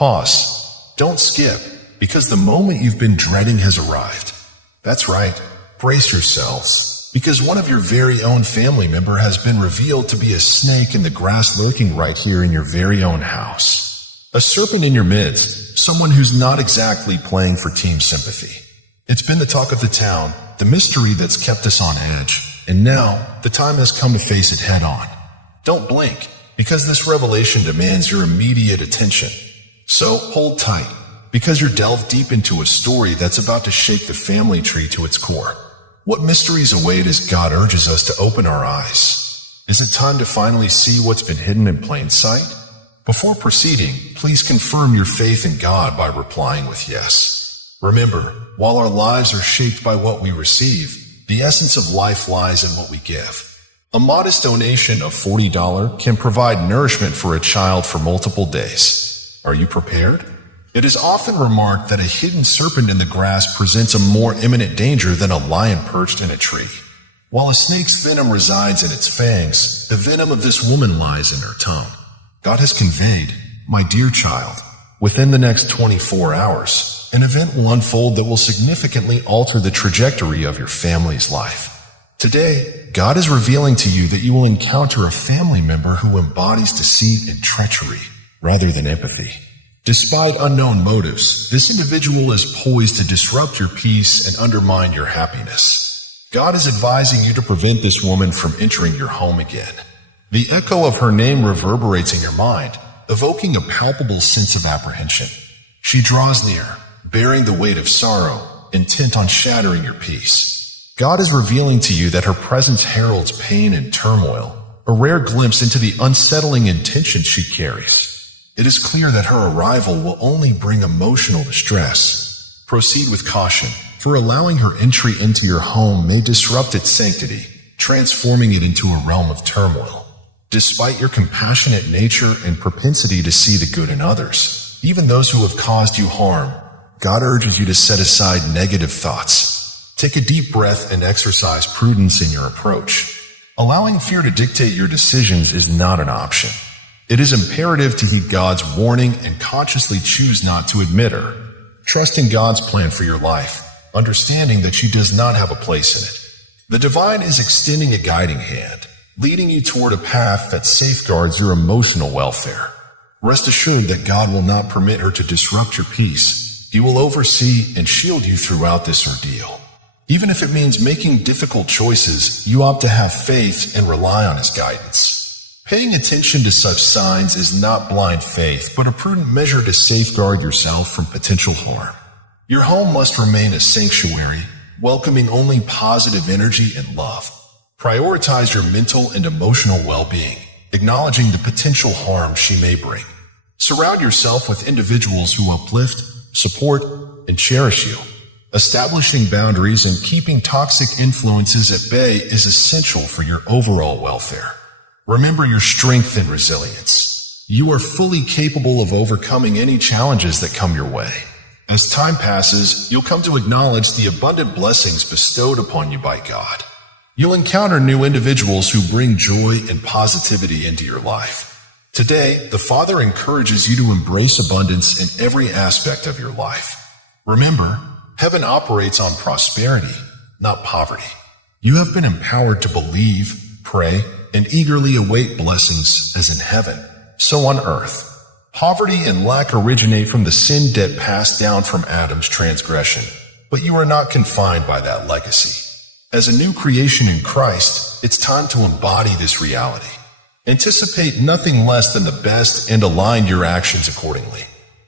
Pause. Don't skip, because the moment you've been dreading has arrived. That's right. Brace yourselves, because one of your very own family member has been revealed to be a snake in the grass lurking right here in your very own house. A serpent in your midst, someone who's not exactly playing for team sympathy. It's been the talk of the town, the mystery that's kept us on edge, and now the time has come to face it head on. Don't blink, because this revelation demands your immediate attention. So hold tight, because you're delved deep into a story that's about to shake the family tree to its core. What mysteries await as God urges us to open our eyes? Is it time to finally see what's been hidden in plain sight? Before proceeding, please confirm your faith in God by replying with yes. Remember, while our lives are shaped by what we receive, the essence of life lies in what we give. A modest donation of $40 can provide nourishment for a child for multiple days. Are you prepared? It is often remarked that a hidden serpent in the grass presents a more imminent danger than a lion perched in a tree. While a snake's venom resides in its fangs, the venom of this woman lies in her tongue. God has conveyed, my dear child, within the next 24 hours, an event will unfold that will significantly alter the trajectory of your family's life. Today, God is revealing to you that you will encounter a family member who embodies deceit and treachery rather than empathy. Despite unknown motives, this individual is poised to disrupt your peace and undermine your happiness. God is advising you to prevent this woman from entering your home again. The echo of her name reverberates in your mind, evoking a palpable sense of apprehension. She draws near, bearing the weight of sorrow, intent on shattering your peace. God is revealing to you that her presence heralds pain and turmoil, a rare glimpse into the unsettling intentions she carries. It is clear that her arrival will only bring emotional distress. Proceed with caution, for allowing her entry into your home may disrupt its sanctity, transforming it into a realm of turmoil. Despite your compassionate nature and propensity to see the good in others, even those who have caused you harm, God urges you to set aside negative thoughts. Take a deep breath and exercise prudence in your approach. Allowing fear to dictate your decisions is not an option. It is imperative to heed God's warning and consciously choose not to admit her. Trust in God's plan for your life, understanding that she does not have a place in it. The divine is extending a guiding hand, leading you toward a path that safeguards your emotional welfare. Rest assured that God will not permit her to disrupt your peace. He will oversee and shield you throughout this ordeal. Even if it means making difficult choices, you opt to have faith and rely on His guidance. Paying attention to such signs is not blind faith, but a prudent measure to safeguard yourself from potential harm. Your home must remain a sanctuary, welcoming only positive energy and love. Prioritize your mental and emotional well-being, acknowledging the potential harm she may bring. Surround yourself with individuals who uplift, support, and cherish you. Establishing boundaries and keeping toxic influences at bay is essential for your overall welfare. Remember your strength and resilience. You are fully capable of overcoming any challenges that come your way. As time passes, you'll come to acknowledge the abundant blessings bestowed upon you by God. You'll encounter new individuals who bring joy and positivity into your life. Today, the Father encourages you to embrace abundance in every aspect of your life. Remember, heaven operates on prosperity, not poverty. You have been empowered to believe, pray, and eagerly await blessings as in heaven, so on earth. Poverty and lack originate from the sin debt passed down from Adam's transgression, but you are not confined by that legacy. As a new creation in Christ, it's time to embody this reality. Anticipate nothing less than the best and align your actions accordingly.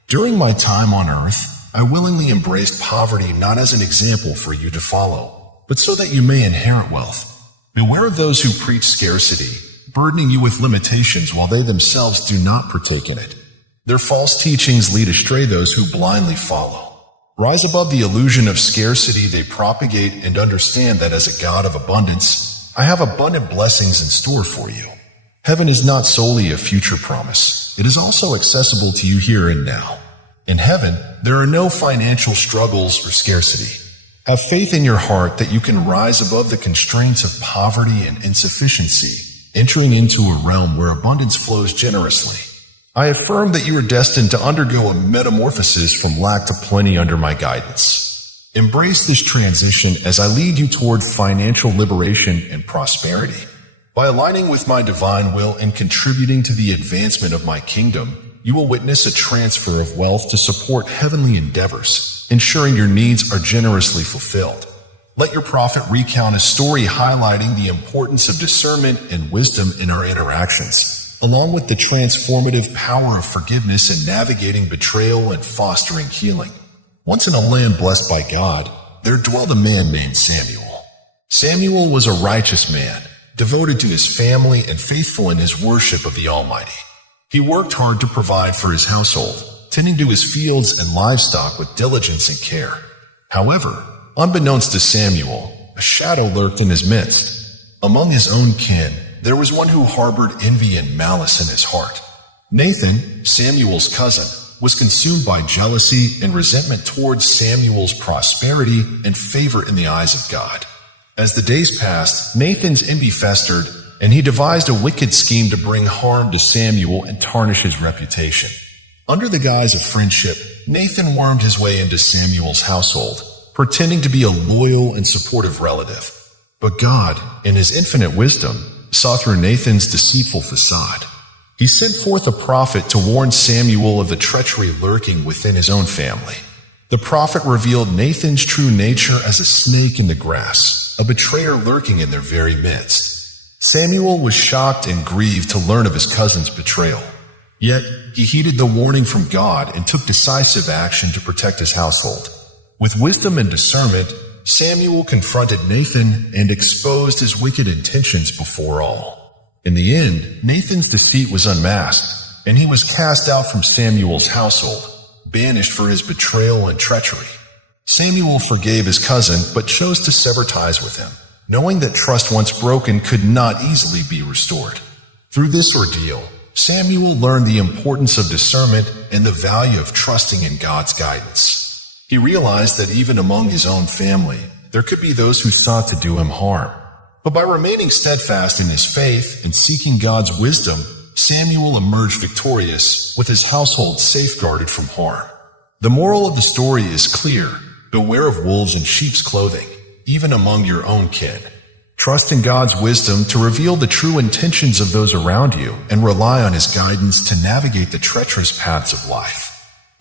During my time on earth, I willingly embraced poverty not as an example for you to follow, but so that you may inherit wealth. Beware of those who preach scarcity, burdening you with limitations while they themselves do not partake in it. Their false teachings lead astray those who blindly follow. Rise above the illusion of scarcity they propagate and understand that as a God of abundance, I have abundant blessings in store for you. Heaven is not solely a future promise. It is also accessible to you here and now. In heaven, there are no financial struggles or scarcity. Have faith in your heart that you can rise above the constraints of poverty and insufficiency, entering into a realm where abundance flows generously. I affirm that you are destined to undergo a metamorphosis from lack to plenty under my guidance. Embrace this transition as I lead you toward financial liberation and prosperity. By aligning with my divine will and contributing to the advancement of my kingdom, you will witness a transfer of wealth to support heavenly endeavors, ensuring your needs are generously fulfilled. Let your prophet recount a story highlighting the importance of discernment and wisdom in our interactions, along with the transformative power of forgiveness in navigating betrayal and fostering healing. Once in a land blessed by God, there dwelled a man named Samuel. Samuel was a righteous man, devoted to his family and faithful in his worship of the Almighty. He worked hard to provide for his household, tending to his fields and livestock with diligence and care. However, unbeknownst to Samuel, a shadow lurked in his midst. Among his own kin, there was one who harbored envy and malice in his heart. Nathan, Samuel's cousin, was consumed by jealousy and resentment towards Samuel's prosperity and favor in the eyes of God. As the days passed, Nathan's envy festered, and he devised a wicked scheme to bring harm to Samuel and tarnish his reputation. Under the guise of friendship, Nathan wormed his way into Samuel's household, pretending to be a loyal and supportive relative. But God, in his infinite wisdom, saw through Nathan's deceitful facade. He sent forth a prophet to warn Samuel of the treachery lurking within his own family. The prophet revealed Nathan's true nature as a snake in the grass, a betrayer lurking in their very midst. Samuel was shocked and grieved to learn of his cousin's betrayal. Yet, he heeded the warning from God and took decisive action to protect his household. With wisdom and discernment, Samuel confronted Nathan and exposed his wicked intentions before all. In the end, Nathan's deceit was unmasked, and he was cast out from Samuel's household, banished for his betrayal and treachery. Samuel forgave his cousin, but chose to sever ties with him, knowing that trust once broken could not easily be restored. Through this ordeal, Samuel learned the importance of discernment and the value of trusting in God's guidance. He realized that even among his own family, there could be those who sought to do him harm. But by remaining steadfast in his faith and seeking God's wisdom, Samuel emerged victorious, with his household safeguarded from harm. The moral of the story is clear: beware of wolves in sheep's clothing, even among your own kin. Trust in God's wisdom to reveal the true intentions of those around you and rely on his guidance to navigate the treacherous paths of life.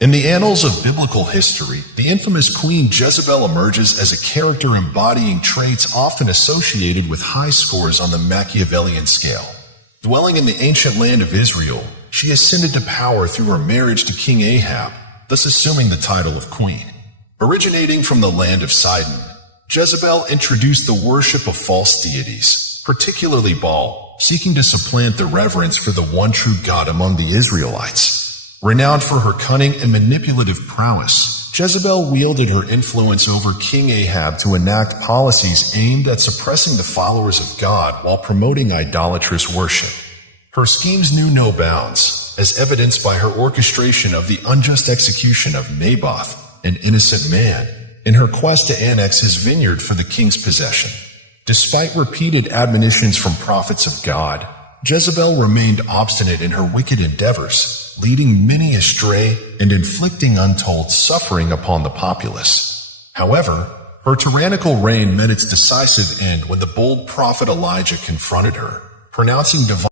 In the annals of biblical history, the infamous Queen Jezebel emerges as a character embodying traits often associated with high scores on the Machiavellian scale. Dwelling in the ancient land of Israel, she ascended to power through her marriage to King Ahab, thus assuming the title of queen. Originating from the land of Sidon, Jezebel introduced the worship of false deities, particularly Baal, seeking to supplant the reverence for the one true God among the Israelites. Renowned for her cunning and manipulative prowess, Jezebel wielded her influence over King Ahab to enact policies aimed at suppressing the followers of God while promoting idolatrous worship. Her schemes knew no bounds, as evidenced by her orchestration of the unjust execution of Naboth, an innocent man, in her quest to annex his vineyard for the king's possession. Despite repeated admonitions from prophets of God, Jezebel remained obstinate in her wicked endeavors, leading many astray and inflicting untold suffering upon the populace. However, her tyrannical reign met its decisive end when the bold prophet Elijah confronted her, pronouncing divine